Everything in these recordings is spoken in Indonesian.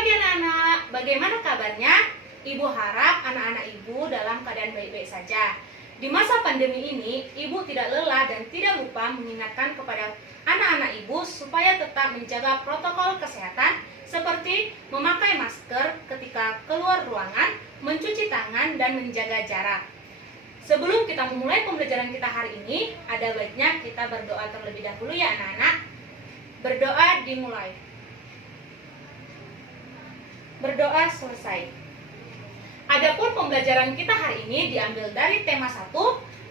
pagi anak-anak, bagaimana kabarnya? Ibu harap anak-anak ibu dalam keadaan baik-baik saja. Di masa pandemi ini, ibu tidak lelah dan tidak lupa mengingatkan kepada anak-anak ibu supaya tetap menjaga protokol kesehatan seperti memakai masker ketika keluar ruangan, mencuci tangan, dan menjaga jarak. Sebelum kita memulai pembelajaran kita hari ini, ada baiknya kita berdoa terlebih dahulu ya anak-anak. Berdoa dimulai. Berdoa selesai. Adapun pembelajaran kita hari ini diambil dari tema 1,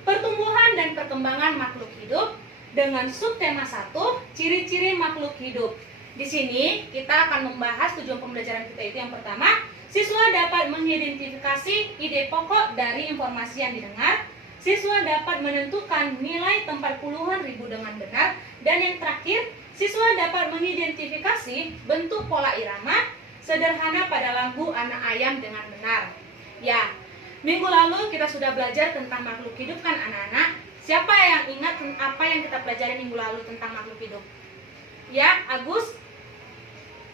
pertumbuhan dan perkembangan makhluk hidup, dengan subtema 1, ciri-ciri makhluk hidup. Di sini kita akan membahas tujuan pembelajaran kita itu yang pertama, siswa dapat mengidentifikasi ide pokok dari informasi yang didengar, siswa dapat menentukan nilai tempat puluhan ribu dengan benar, dan yang terakhir, siswa dapat mengidentifikasi bentuk pola irama sederhana pada lampu anak ayam dengan benar. Ya, minggu lalu kita sudah belajar tentang makhluk hidup kan anak-anak? Siapa yang ingat apa yang kita pelajari minggu lalu tentang makhluk hidup? Ya, Agus?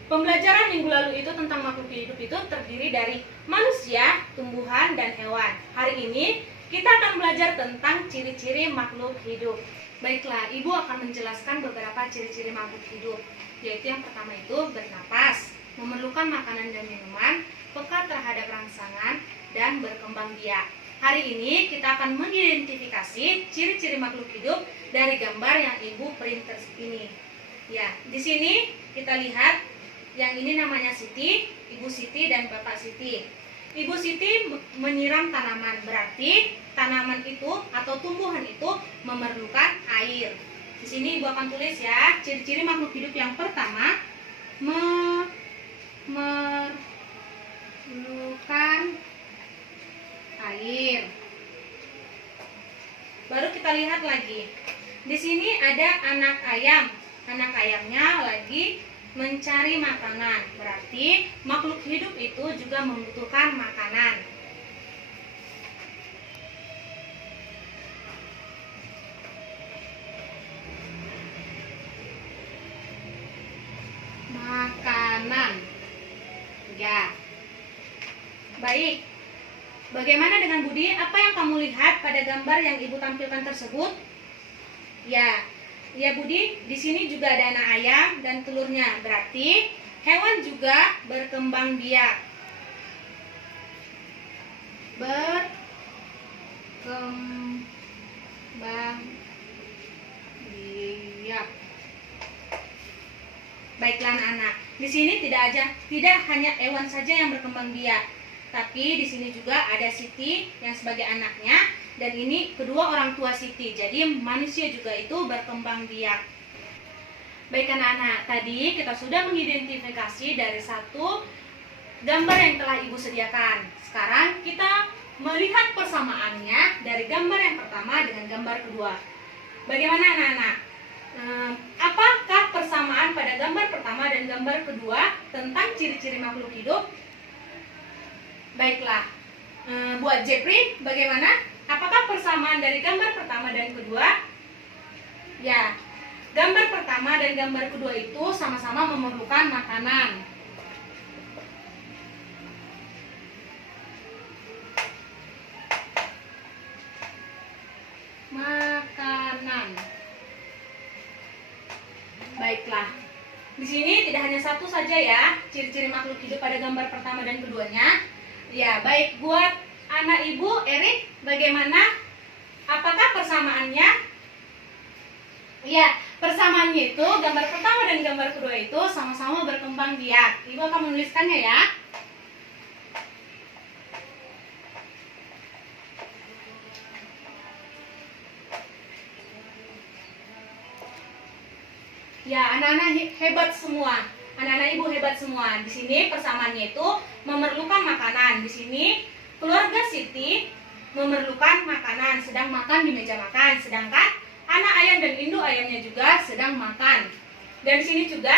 Pembelajaran minggu lalu itu tentang makhluk hidup itu terdiri dari manusia, tumbuhan, dan hewan. Hari ini kita akan belajar tentang ciri-ciri makhluk hidup. Baiklah, Ibu akan menjelaskan beberapa ciri-ciri makhluk hidup. Yaitu yang pertama itu bernapas, memerlukan makanan dan minuman, peka terhadap rangsangan, dan berkembang biak. Hari ini kita akan mengidentifikasi ciri-ciri makhluk hidup dari gambar yang Ibu printer ini. Ya, di sini kita lihat yang ini namanya Siti, Ibu Siti dan Bapak Siti. Ibu Siti menyiram tanaman, berarti tanaman itu atau tumbuhan itu memerlukan air. Di sini Ibu akan tulis ya, ciri-ciri makhluk hidup yang pertama, memerlukan air. Baru kita lihat lagi. Di sini ada anak ayam. Anak ayamnya lagi mencari makanan. Berarti makhluk hidup itu juga membutuhkan makanan. Makanan. Ya. Baik. Bagaimana dengan Budi? Apa yang kamu lihat pada gambar yang Ibu tampilkan tersebut? Ya. Ya Budi, di sini juga ada anak ayam dan telurnya. Berarti hewan juga berkembang biak. Berkembang biak. Baiklah anak-anak. Di sini tidak hanya hewan saja yang berkembang biak, tapi di sini juga ada Siti yang sebagai anaknya. Dan ini kedua orang tua Siti, jadi manusia juga itu berkembang biak. Baik anak-anak, tadi kita sudah mengidentifikasi dari satu gambar yang telah Ibu sediakan. Sekarang kita melihat persamaannya dari gambar yang pertama dengan gambar kedua. Bagaimana anak-anak? Apakah persamaan pada gambar pertama dan gambar kedua tentang ciri-ciri makhluk hidup? Baiklah, buat Jeffrey, bagaimana? Apakah persamaan dari gambar pertama dan kedua? Ya, gambar pertama dan gambar kedua itu sama-sama memerlukan makanan. Makanan. Baiklah. Di sini tidak hanya satu saja ya, ciri-ciri makhluk hidup pada gambar pertama dan keduanya. Ya, baik buat anak Ibu, Erik, bagaimana? Apakah persamaannya? Ya, persamaannya itu gambar pertama dan gambar kedua itu sama-sama berkembang biak. Ibu akan menuliskannya ya. Ya, anak-anak hebat semua. Anak-anak Ibu hebat semua. Di sini persamaannya itu memerlukan makanan. Di sini keluarga Siti memerlukan makanan, sedang makan di meja makan, sedangkan anak ayam dan induk ayamnya juga sedang makan. Dan di sini juga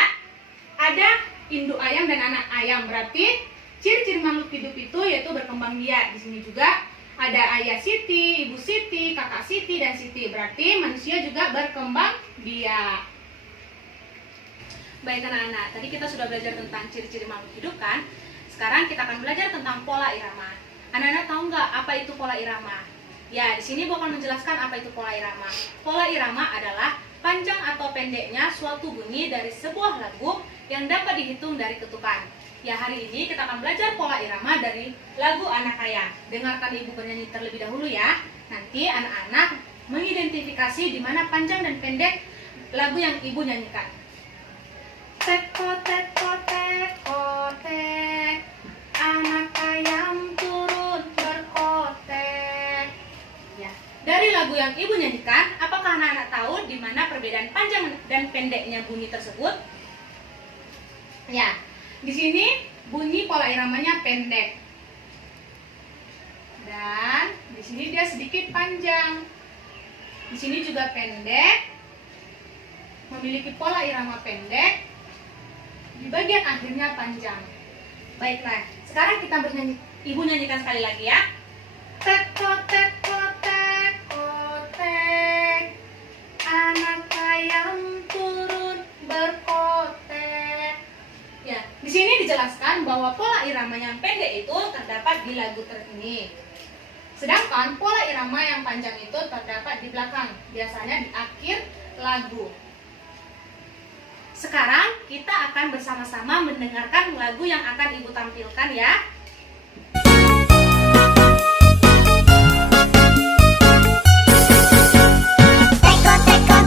ada induk ayam dan anak ayam. Berarti ciri-ciri makhluk hidup itu yaitu berkembang biak. Di sini juga ada ayah Siti, ibu Siti, kakak Siti, dan Siti. Berarti manusia juga berkembang biak. Baik anak-anak, tadi kita sudah belajar tentang ciri-ciri makhluk hidup kan? Sekarang kita akan belajar tentang pola irama. Anak-anak tahu nggak apa itu pola irama? Ya, di sini Bu akan menjelaskan apa itu pola irama. Pola irama adalah panjang atau pendeknya suatu bunyi dari sebuah lagu yang dapat dihitung dari ketukan. Ya, hari ini kita akan belajar pola irama dari lagu Anak Ayam. Dengarkan ibu bernyanyi terlebih dahulu ya. Nanti anak-anak mengidentifikasi di mana panjang dan pendek lagu yang ibu nyanyikan. Teko teko teko tek, anak ayam turun berkotek. Ya, dari lagu yang ibu nyanyikan, apakah anak-anak tahu di mana perbedaan panjang dan pendeknya bunyi tersebut? Ya, di sini bunyi pola iramanya pendek. Dan di sini dia sedikit panjang. Di sini juga pendek, memiliki pola irama pendek. Di bagian akhirnya panjang. Baiklah, sekarang kita bernyanyi. Ibu nyanyikan sekali lagi ya. Teko teko teko tek, anak ayam turun berkotek. Ya, di sini dijelaskan bahwa pola irama yang pendek itu terdapat di lagu ini. Sedangkan pola irama yang panjang itu terdapat di belakang, biasanya di akhir lagu. Sekarang kita akan bersama-sama mendengarkan lagu yang akan ibu tampilkan ya. Teko teko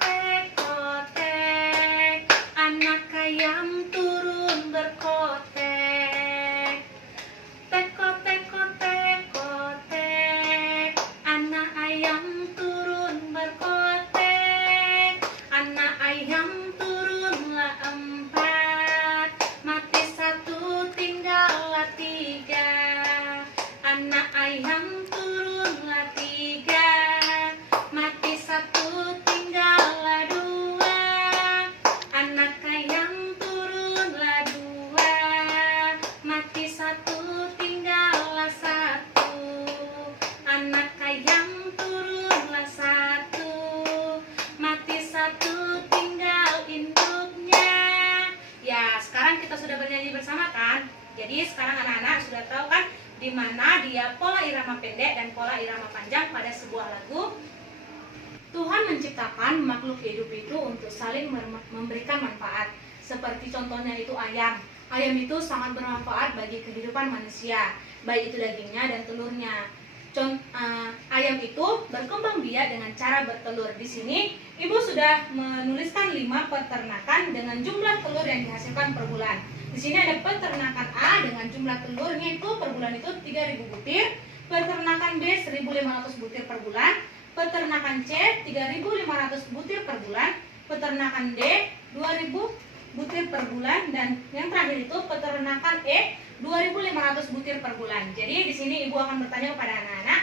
teko tek, anak ayam turun berkotek. Teko teko teko tek, anak ayam turun berkotek. Anak ayam turunlah 4, mati 1. Anak ayam turunlah 3, mati 1, tinggallah 1, tinggal induknya. Ya, sekarang kita sudah bernyanyi bersama kan? Jadi sekarang anak-anak sudah tahu kan di mana dia pola irama pendek dan pola irama panjang pada sebuah lagu. Tuhan menciptakan makhluk hidup itu untuk saling memberikan manfaat. Seperti contohnya itu ayam. Ayam itu sangat bermanfaat bagi kehidupan manusia, baik itu dagingnya dan telurnya. Ayam itu berkembang biak dengan cara bertelur. Di sini ibu sudah menuliskan 5 peternakan dengan jumlah telur yang dihasilkan per bulan. Di sini ada peternakan A dengan jumlah telurnya itu per bulan itu 3.000 butir, peternakan B 1.500 butir per bulan, peternakan C 3.500 butir per bulan, peternakan D 2.000 butir per bulan, dan yang terakhir itu peternakan E 2.500 butir per bulan. Jadi di sini ibu akan bertanya kepada anak-anak,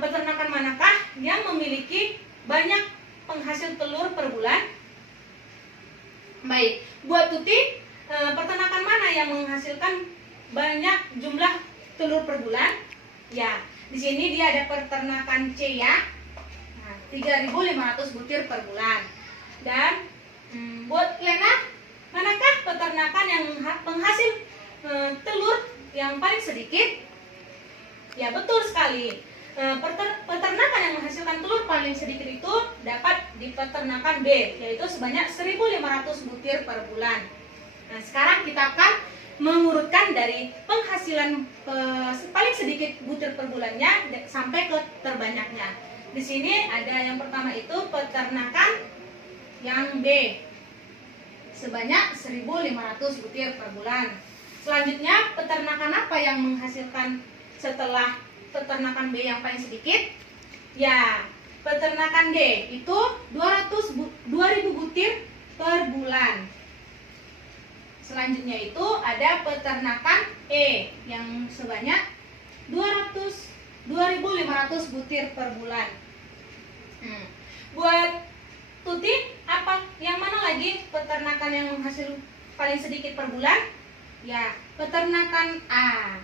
peternakan manakah yang memiliki banyak penghasil telur per bulan? Baik, buat Tuti, peternakan mana yang menghasilkan banyak jumlah telur per bulan? Ya, di sini dia ada peternakan C ya. Nah, 3.500 butir per bulan. Dan buat Lena, manakah peternakan yang penghasil telur yang paling sedikit? Ya, betul sekali. Peternakan yang menghasilkan telur paling sedikit itu dapat di peternakan B, yaitu sebanyak 1.500 butir per bulan. Nah, sekarang kita akan mengurutkan dari penghasilan paling sedikit butir per bulannya sampai ke terbanyaknya. Di sini ada yang pertama itu peternakan yang B, sebanyak 1.500 butir per bulan. Selanjutnya, peternakan apa yang menghasilkan setelah peternakan B yang paling sedikit? Ya, peternakan D itu 2.000 butir per bulan. Selanjutnya itu ada peternakan E yang sebanyak 2.500 butir per bulan. Buat Tuti, apa yang mana lagi peternakan yang menghasil paling sedikit per bulan? Ya, peternakan A.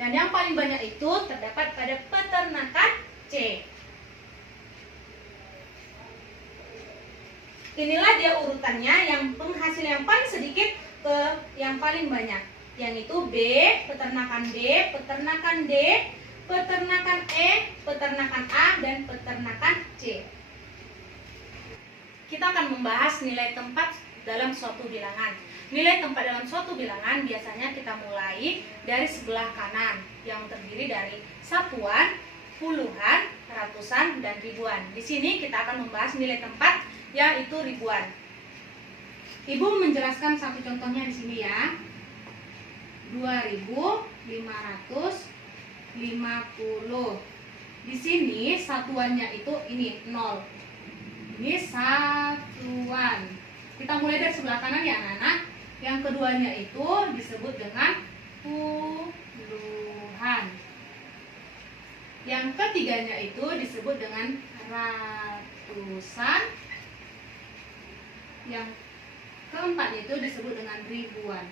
Dan yang paling banyak itu terdapat pada peternakan C. Inilah dia urutannya, yang penghasil yang paling sedikit ke yang paling banyak. Yang itu B, peternakan D, peternakan D, peternakan E, peternakan A, dan peternakan C. Kita akan membahas nilai tempat dalam suatu bilangan. Nilai tempat dalam suatu bilangan biasanya kita mulai dari sebelah kanan yang terdiri dari satuan, puluhan, ratusan, dan ribuan. Di sini kita akan membahas nilai tempat yaitu ribuan. Ibu menjelaskan satu contohnya di sini ya. 2.550. Di sini satuannya itu ini 0. Ini satuan. Kita mulai dari sebelah kanan ya anak-anak. Yang keduanya itu disebut dengan puluhan. Yang ketiganya itu disebut dengan ratusan. Yang keempatnya itu disebut dengan ribuan.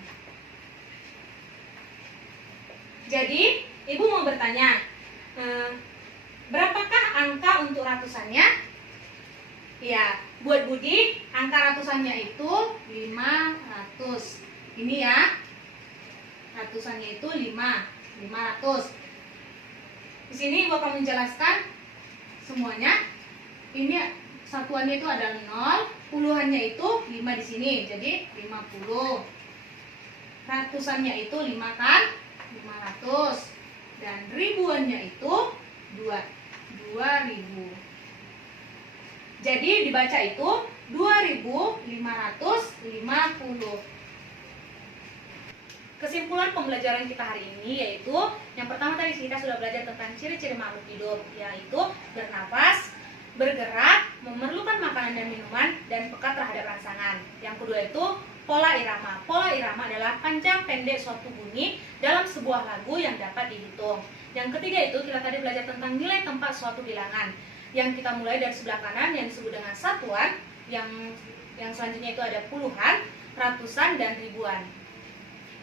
Jadi, ibu mau bertanya, berapakah angka untuk ratusannya? Ya, buat Budi, angka ratusannya itu 500. Ini ya, ratusannya itu 500. Di sini ibu akan menjelaskan semuanya. Ini satuannya itu ada 0, puluhannya itu 5 di sini, jadi 50. Ratusannya itu 5 kan? 500. Dan ribuannya itu 2000. Jadi dibaca itu 2.550. Kesimpulan pembelajaran kita hari ini yaitu yang pertama tadi kita sudah belajar tentang ciri-ciri makhluk hidup, yaitu bernapas, bergerak, memerlukan makanan dan minuman, dan peka terhadap rangsangan. Yang kedua itu pola irama. Pola irama adalah panjang pendek suatu bunyi dalam sebuah lagu yang dapat dihitung. Yang ketiga itu kita tadi belajar tentang nilai tempat suatu bilangan, yang kita mulai dari sebelah kanan yang disebut dengan satuan, yang selanjutnya itu ada puluhan, ratusan, dan ribuan.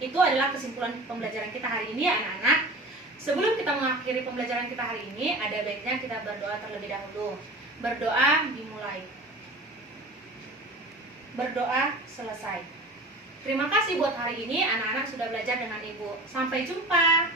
Itu adalah kesimpulan pembelajaran kita hari ini ya anak-anak. Sebelum kita mengakhiri pembelajaran kita hari ini, ada baiknya kita berdoa terlebih dahulu. Berdoa dimulai, berdoa selesai. Terima kasih buat hari ini anak-anak sudah belajar dengan ibu. Sampai jumpa.